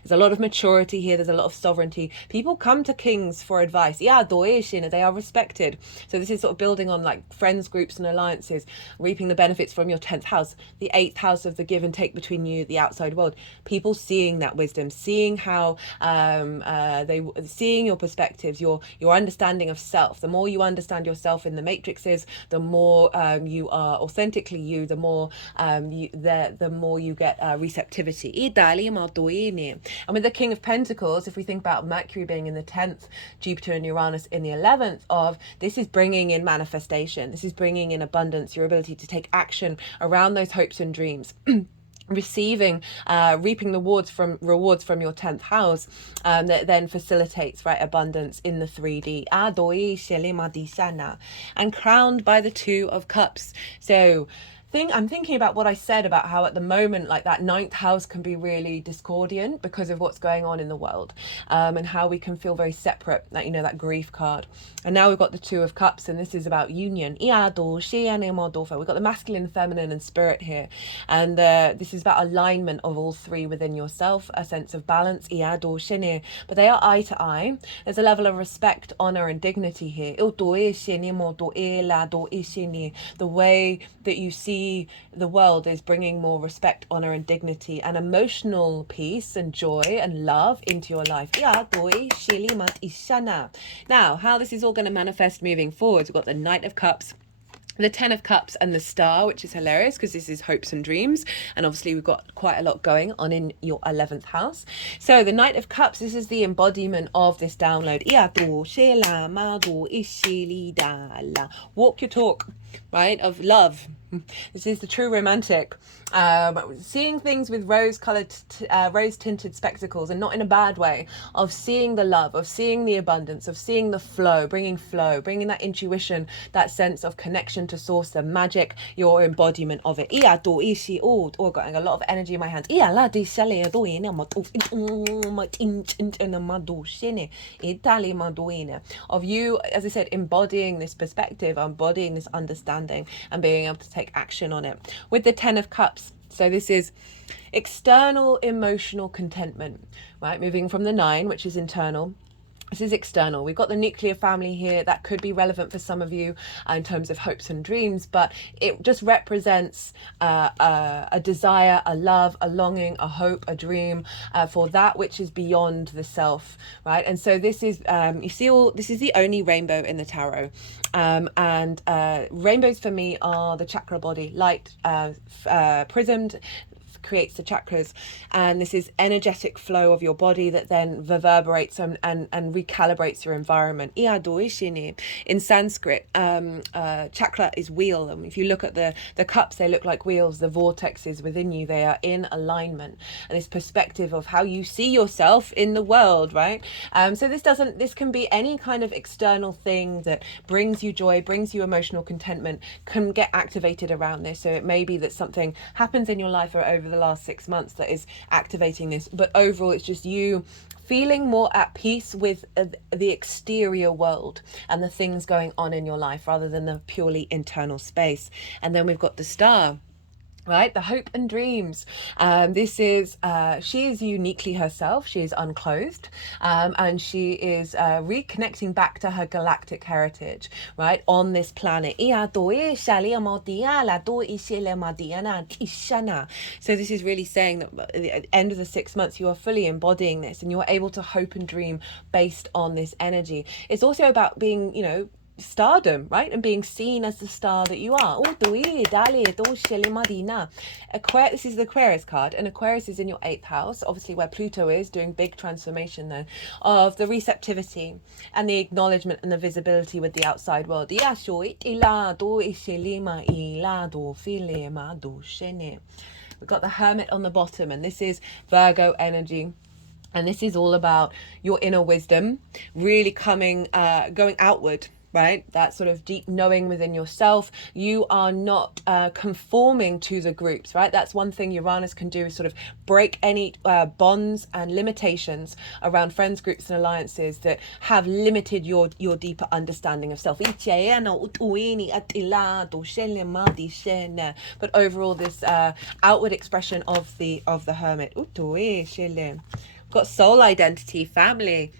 a lot of maturity here. There's a lot of sovereignty. People come to kings for advice. They are respected. So this is sort of building on like friends groups and alliances, reaping the benefits from your 10th house, the 8th house of the give and take between you, the outside world. People seeing that wisdom, seeing how seeing your perspectives, your understanding of self. The more you understand yourself in the matrices, the more you are authentically you, the more the more you get receptivity. And with the King of Pentacles, if we think about Mercury being in the 10th, Jupiter and Uranus in the 11th, this is bringing in manifestation. This is bringing in abundance, your ability to take action around those hopes and dreams. Receiving, reaping the rewards from your 10th house, that then facilitates, right, abundance in the 3D. And crowned by the Two of Cups. So I'm thinking about what I said about how at the moment, like that 9th house can be really discordant because of what's going on in the world, and how we can feel very separate, like, you know, that grief card. And now we've got the Two of Cups, and this is about union. We've got the masculine, feminine, and spirit here. And this is about alignment of all three within yourself, a sense of balance. But they are eye to eye. There's a level of respect, honor, and dignity here. The way that you see the world is bringing more respect, honor, and dignity, and emotional peace and joy and love into your life. Now, how this is all going to manifest moving forward, we've got the Knight of Cups, the 10 of Cups, and the Star, which is hilarious because this is hopes and dreams, and obviously we've got quite a lot going on in your 11th house. So the Knight of Cups, this is the embodiment of this download. Walk your talk, right, of love. This is the true romantic, seeing things with rose-tinted spectacles, and not in a bad way, of seeing the love, of seeing the abundance, of seeing the flow, bringing that intuition, that sense of connection to source, the magic, your embodiment of it. Got a lot of energy in my hands. Of you, as I said, embodying this perspective, embodying this understanding, and being able to take action on it. With the 10 of Cups, so this is external emotional contentment, right? Moving from the 9, which is internal. This is external. We've got the nuclear family here. That could be relevant for some of you in terms of hopes and dreams, but it just represents a desire, a love, a longing, a hope, a dream for that which is beyond the self, right? And so this is, this is the only rainbow in the tarot. And rainbows for me are the chakra body, light, prismed, creates the chakras, and this is energetic flow of your body that then reverberates and recalibrates your environment. In Sanskrit, chakra is wheel, and if you look at the cups, they look like wheels. The vortexes within you, they are in alignment, and this perspective of how you see yourself in the world, right? So this can be any kind of external thing that brings you joy, brings you emotional contentment, can get activated around this. So it may be that something happens in your life or over the last 6 months that is activating this, but overall it's just you feeling more at peace with the exterior world and the things going on in your life rather than the purely internal space. And then we've got the star, right? The hope and dreams. This is, she is uniquely herself. She is unclothed, and she is reconnecting back to her galactic heritage, right? On this planet. So this is really saying that at the end of the 6 months, you are fully embodying this and you're able to hope and dream based on this energy. It's also about being, you know, stardom, right? And being seen as the star that you are. This is the Aquarius card, and Aquarius is in your 8th house, obviously where Pluto is doing big transformation then of the receptivity and the acknowledgement and the visibility with the outside world. We've got the Hermit on the bottom, and this is Virgo energy. And this is all about your inner wisdom, really coming, going outward, right? That sort of deep knowing within yourself. You are not conforming to the groups, right? That's one thing Uranus can do, is sort of break any bonds and limitations around friends, groups and alliances that have limited your deeper understanding of self. But overall, this outward expression of the Hermit. Got soul identity, family.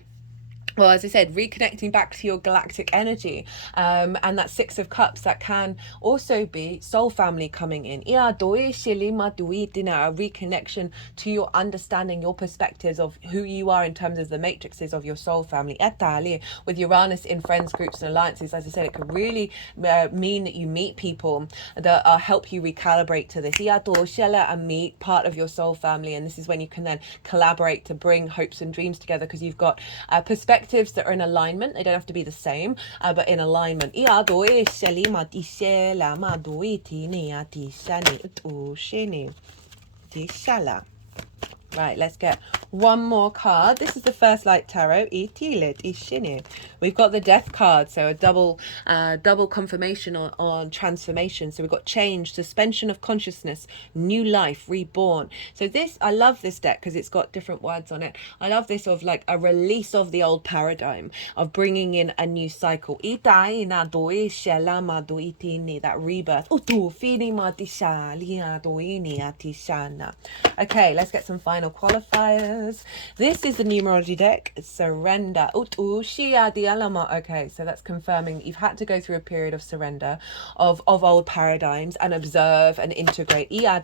Well, as I said, reconnecting back to your galactic energy, and that 6 of Cups, that can also be soul family coming in. A reconnection to your understanding, your perspectives of who you are in terms of the matrices of your soul family. With Uranus in friends, groups and alliances, as I said, it could really mean that you meet people that help you recalibrate to this. And meet part of your soul family, and this is when you can then collaborate to bring hopes and dreams together, because you've got perspectives that are in alignment. They don't have to be the same, but in alignment. Right, let's get one more card. This is the First Light Tarot. We've got the Death card, so a double confirmation on transformation. So we've got change, suspension of consciousness, new life, reborn. So this, I love this deck because it's got different words on it. I love this of like a release of the old paradigm, of bringing in a new cycle. That rebirth. Okay, let's get some final qualifiers. This is the numerology deck. Surrender. Okay, so that's confirming that you've had to go through a period of surrender of old paradigms and observe and integrate. And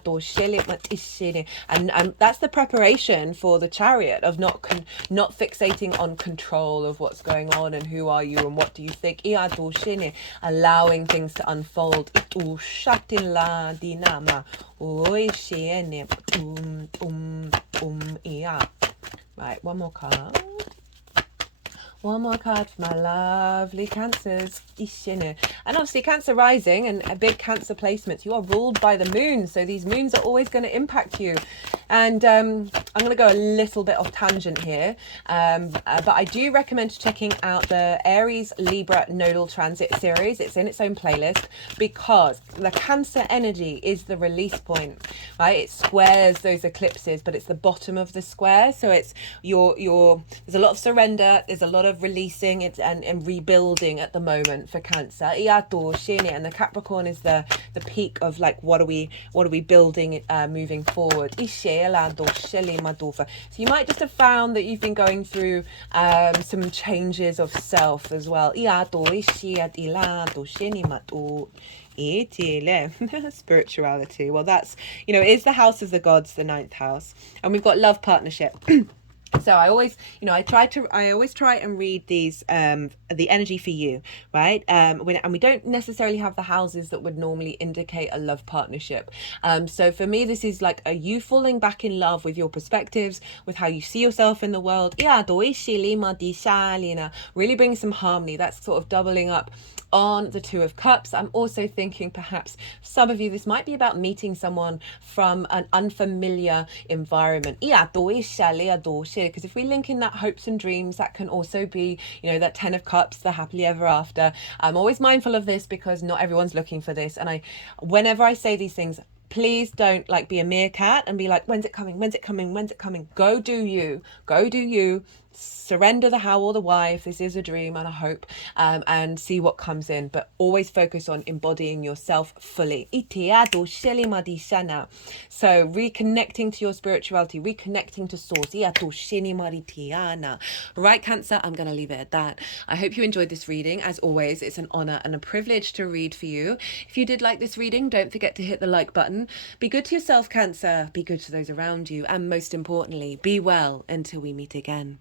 that's the preparation for the Chariot of not fixating on control of what's going on and who are you and what do you think. Allowing things to unfold. Right, one more card. One more card for my lovely Cancers. And obviously Cancer rising and a big Cancer placements. You are ruled by the moon, so these moons are always going to impact you. And I'm going to go a little bit off tangent here, but I do recommend checking out the Aries Libra Nodal Transit series. It's in its own playlist because the Cancer energy is the release point, right? It squares those eclipses, but it's the bottom of the square. So it's there's a lot of surrender, there's a lot of releasing it and rebuilding at the moment for Cancer. And the Capricorn is the peak of like what are we building moving forward. So you might just have found that you've been going through some changes of self as well. Spirituality. Well, that's, it is the house of the gods, the 9th house, and we've got love, partnership. So I always, I always try and read these, the energy for you, right? And we don't necessarily have the houses that would normally indicate a love partnership. So for me, this is like you falling back in love with your perspectives, with how you see yourself in the world. Really bring some harmony. That's sort of doubling up on the 2 of Cups. I'm also thinking perhaps some of you, this might be about meeting someone from an unfamiliar environment. Because if we link in that hopes and dreams, that can also be, that 10 of Cups, the happily ever after. I'm always mindful of this because not everyone's looking for this. And whenever I say these things, Please don't like be a meerkat and be like, when's it coming? When's it coming? When's it coming? Go do you. Go do you. Surrender the how or the why if this is a dream and a hope, and see what comes in. But always focus on embodying yourself fully. So reconnecting to your spirituality, reconnecting to source. Right, Cancer, I'm going to leave it at that. I hope you enjoyed this reading. As always, it's an honor and a privilege to read for you. If you did like this reading, don't forget to hit the like button. Be good to yourself, Cancer. Be good to those around you. And most importantly, be well until we meet again.